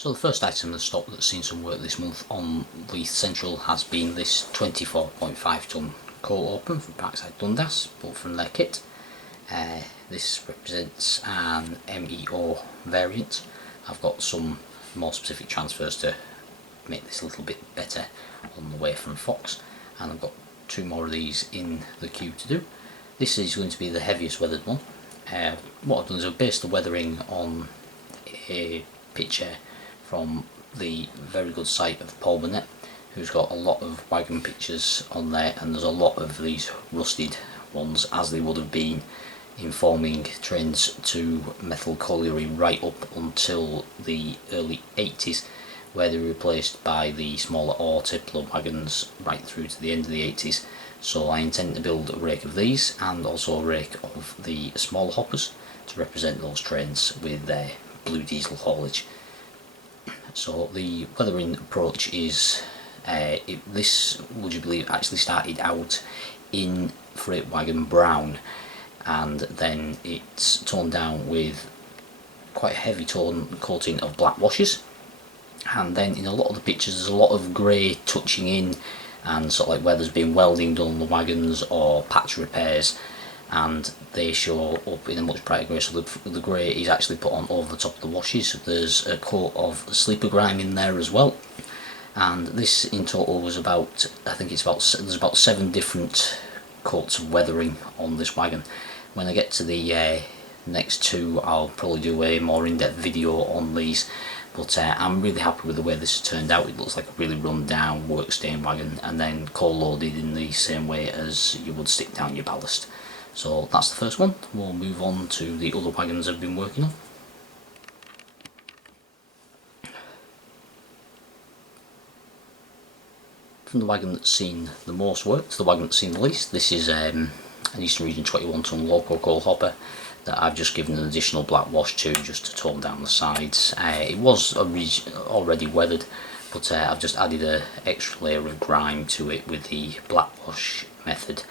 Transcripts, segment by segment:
So the first item of stock that's seen some work this month on Leith Central has been this 24.5 tonne coal open from Parkside Dundas, bought from their kit. This represents an MEO variant. I've got some more specific transfers to make this a little bit better on the way from Fox, and I've got two more of these in the queue to do. This is going to be the heaviest weathered one. What I've done is I've based the weathering on a picture from the very good site of Paul Burnett, who's got a lot of wagon pictures on there, and there's a lot of these rusted ones, as they would have been informing trains to metal colliery right up until the early 80s, where they were replaced by the smaller ore tippler wagons right through to the end of the 80s. So I intend to build a rake of these and also a rake of the smaller hoppers to represent those trains with their blue diesel haulage. So the weathering approach is, this, would you believe, actually started out in freight wagon brown, and then it's toned down with quite a heavy coating of black washes, and then in a lot of the pictures there's a lot of grey touching in, and sort of like where there's been welding done on the wagons or patch repairs, and they show up in a much brighter grey. So the grey is actually put on over the top of the washes. There's a coat of sleeper grime in there as well, and this in total was about, I think it's about, there's about 7 different coats of weathering on this wagon. When I get to the next two, I'll probably do a more in-depth video on these, but I'm really happy with the way this has turned out. It looks like a really run down work stained wagon, and then coal loaded in the same way as you would stick down your ballast. So that's the first one. We'll move on to the other wagons I've been working on. From the wagon that's seen the most work to the wagon that's seen the least, this is an Eastern Region 21 tonne loco coal hopper that I've just given an additional black wash to, just to tone down the sides. It was already weathered, but I've just added an extra layer of grime to it with the black wash method,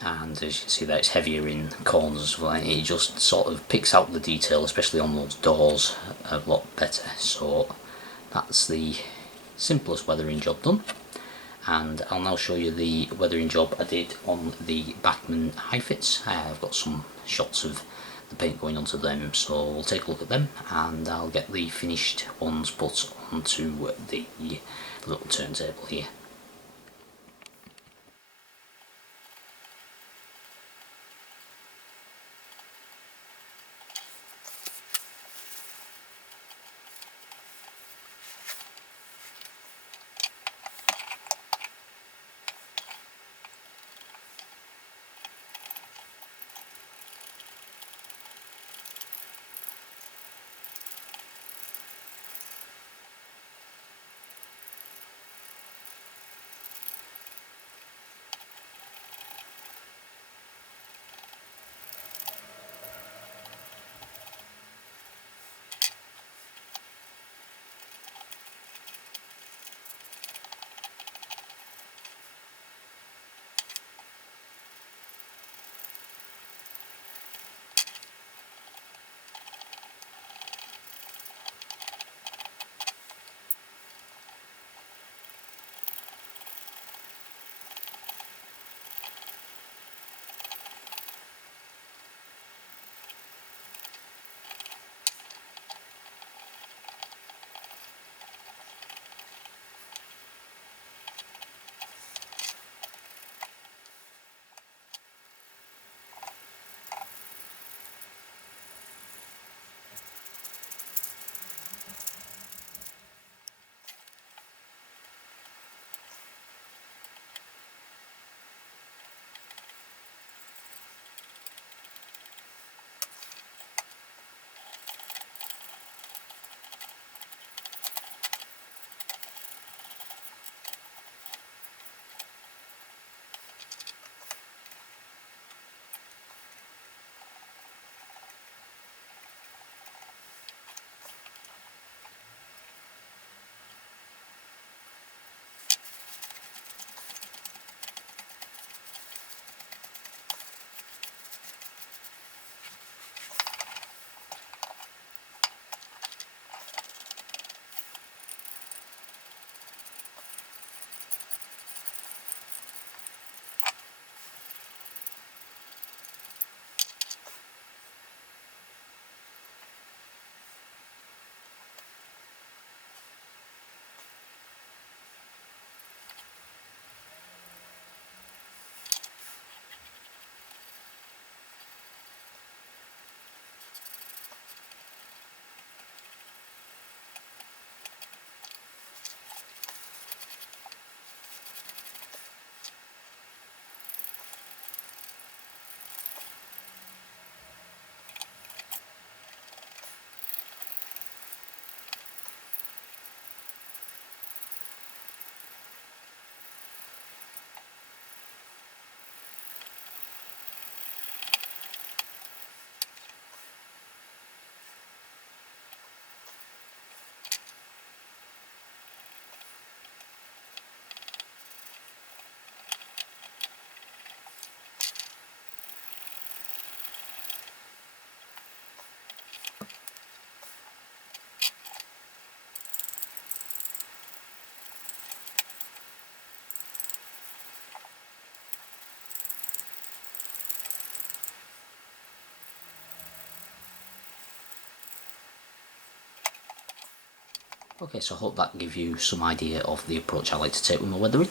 and as you can see there, it's heavier in corners as well, and it just sort of picks out the detail, especially on those doors, a lot better. So that's the simplest weathering job done, and I'll now show you the weathering job I did on the Bachmann high fits. I've got some shots of the paint going onto them, so we'll take a look at them, and I'll get the finished ones put onto the little turntable here. Okay, so I hope that gives you some idea of the approach I like to take with my weathering.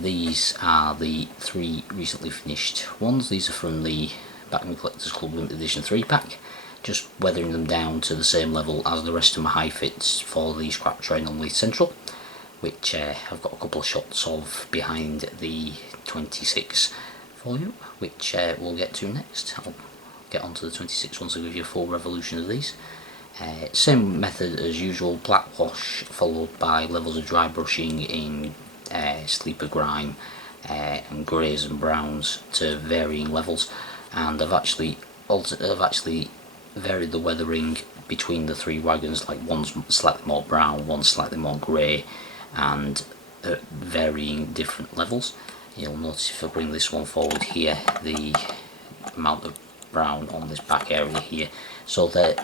These are the 3 recently finished ones. These are from the Batman Collectors Club Limited Edition 3 pack. Just weathering them down to the same level as the rest of my high fits for the scrap train on Leith Central, which I've got a couple of shots of behind the 26 for you, which we'll get to next. I'll get onto the 26 once I give you a full revolution of these. Same method as usual, black wash followed by levels of dry brushing in sleeper grime and greys and browns to varying levels, and I've actually varied the weathering between the 3 wagons, like one's slightly more brown, one's slightly more grey, and at varying different levels. You'll notice if I bring this one forward here, the amount of brown on this back area here, so they're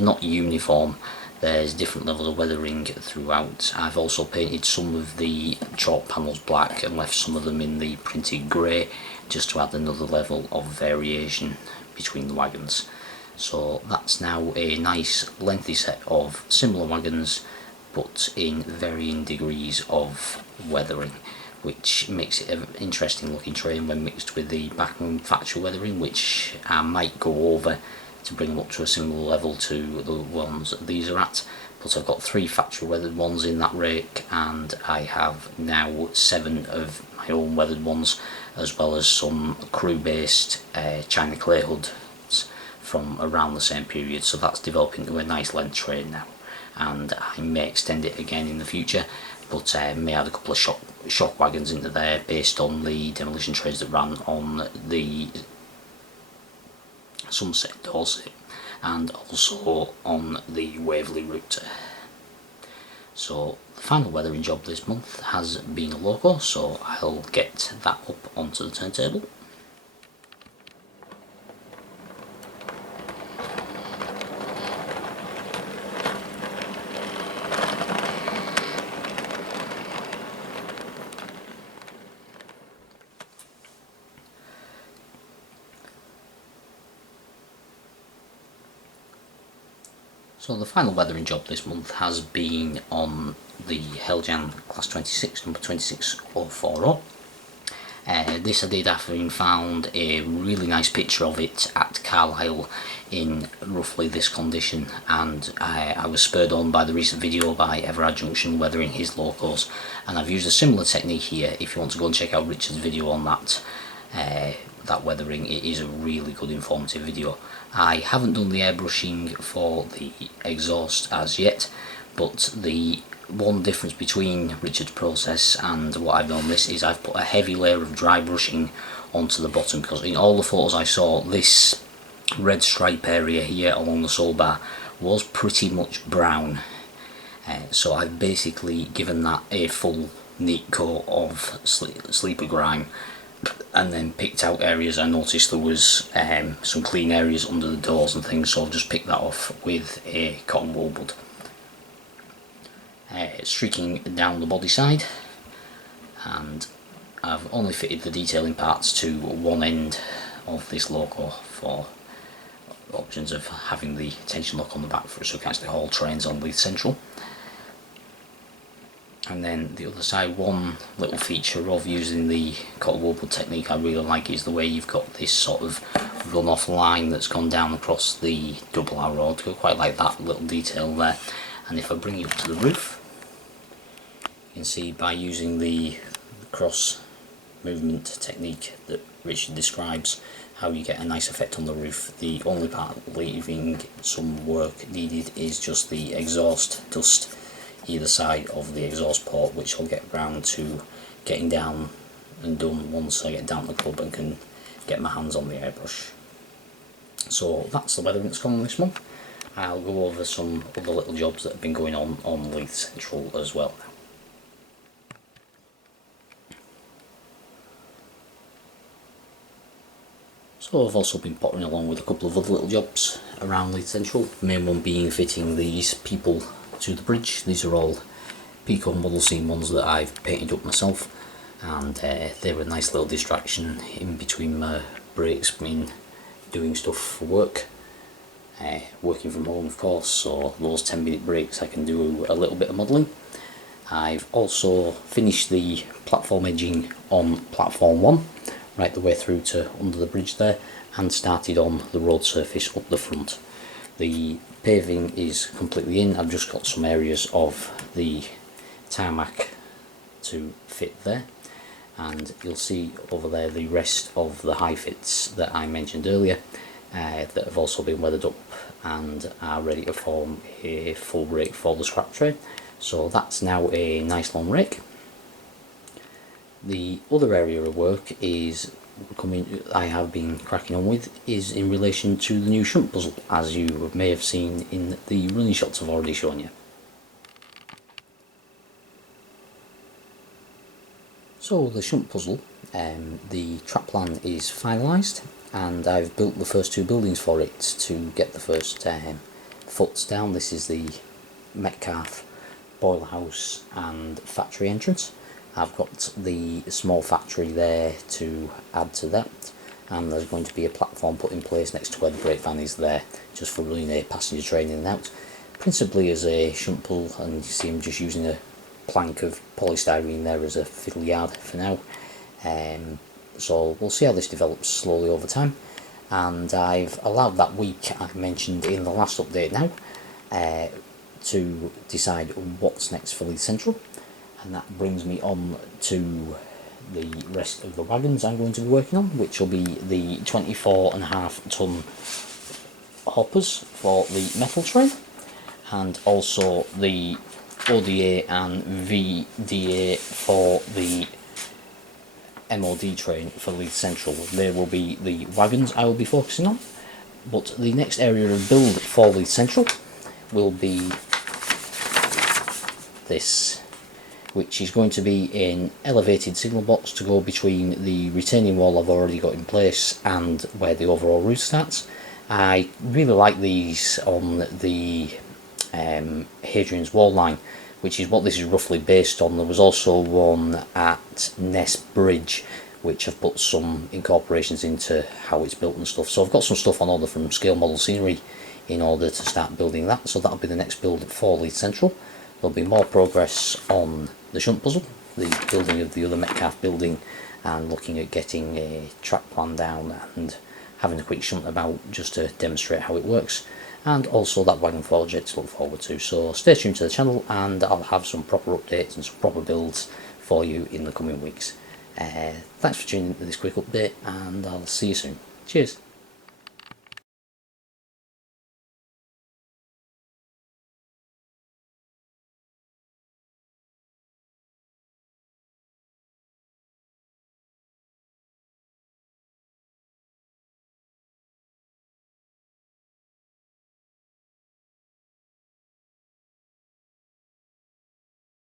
not uniform. There's different levels of weathering throughout. I've also painted some of the chalk panels black and left some of them in the printed grey, just to add another level of variation between the wagons. So that's now a nice lengthy set of similar wagons, but in varying degrees of weathering, which makes it an interesting looking train when mixed with the Bachmann factory weathering, which I might go over to bring them up to a similar level to the ones that these are at. But I've got 3 factory weathered ones in that rake, and I have now 7 of my own weathered ones, as well as some crew based China clay hoods from around the same period. So that's developing into a nice length train now, and I may extend it again in the future, but may add a couple of shock wagons into there based on the demolition trains that ran on the Somerset Dorset and also on the Waverley route. So the final weathering job this month has been a loco, so I'll get that up onto the turntable. So the final weathering job this month has been on the Helljan Class 26, number 26040. This I did having found a really nice picture of it at Carlisle in roughly this condition, and I was spurred on by the recent video by Everard Junction weathering his locos, and I've used a similar technique here. If you want to go and check out Richard's video on that weathering, it is a really good informative video. I haven't done the airbrushing for the exhaust as yet, but the one difference between Richard's process and what I've done on this is I've put a heavy layer of dry brushing onto the bottom, because in all the photos I saw, this red stripe area here along the sole bar was pretty much brown. So I've basically given that a full neat coat of sleeper grime, and then picked out areas I noticed there was some clean areas under the doors and things, so I've just picked that off with a cotton wool bud. Streaking down the body side, and I've only fitted the detailing parts to one end of this loco for options of having the tension lock on the back for it so it can actually haul trains on Leith Central. And then the other side, one little feature of using the cotton wool bud technique I really like is the way you've got this sort of run-off line that's gone down across the double R road. I quite like that little detail there. And if I bring you up to the roof, you can see by using the cross movement technique that Richard describes how you get a nice effect on the roof. The only part leaving some work needed is just the exhaust dust either side of the exhaust port, which I'll get round to getting down and done once I get down to the club and can get my hands on the airbrush. So that's the weathering that's gone on this month. I'll go over some other little jobs that have been going on Leith Central as well now. So I've also been pottering along with a couple of other little jobs around Leith Central, the main one being fitting these people to the bridge. These are all Pico model scene ones that I've painted up myself, and they were a nice little distraction in between my breaks in doing stuff for work. working from home of course, so those 10-minute breaks I can do a little bit of modelling. I've also finished the platform edging on platform 1 right the way through to under the bridge there, and started on the road surface up the front. The paving is completely in. I've just got some areas of the tarmac to fit there, and you'll see over there the rest of the high fits that I mentioned earlier that have also been weathered up and are ready to form a full rake for the scrap train. So that's now a nice long rake. The other area of work I have been cracking on with is in relation to the new shunt puzzle, as you may have seen in the running shots I've already shown you. So the shunt puzzle, the track plan is finalised, and I've built the first 2 buildings for it to get the first foots down. This is the Metcalfe boiler house and factory entrance. I've got the small factory there to add to that, and there's going to be a platform put in place next to where the brake van is there, just for running a passenger train in and out, principally as a shunt pull, and you see I'm just using a plank of polystyrene there as a fiddle yard for now. So we'll see how this develops slowly over time, and I've allowed that week I mentioned in the last update now to decide what's next for Leith Central. And that brings me on to the rest of the wagons I'm going to be working on, which will be the 24.5 tonne hoppers for the metal train, and also the ODA and VDA for the MOD train for Leith Central. They will be the wagons I will be focusing on, but the next area of build for Leith Central will be this, which is going to be an elevated signal box to go between the retaining wall I've already got in place and where the overall route starts. I really like these on the Hadrian's Wall line, which is what this is roughly based on. There was also one at Ness Bridge, which I've put some incorporations into how it's built and stuff. So I've got some stuff on order from Scale Model Scenery in order to start building that, so that'll be the next build for Leith Central. There'll be more progress on the shunt puzzle, the building of the other Metcalfe building, and looking at getting a track plan down and having a quick shunt about just to demonstrate how it works, and also that wagon project to look forward to. So stay tuned to the channel, and I'll have some proper updates and some proper builds for you in the coming weeks. Thanks for tuning in to this quick update, and I'll see you soon. Cheers.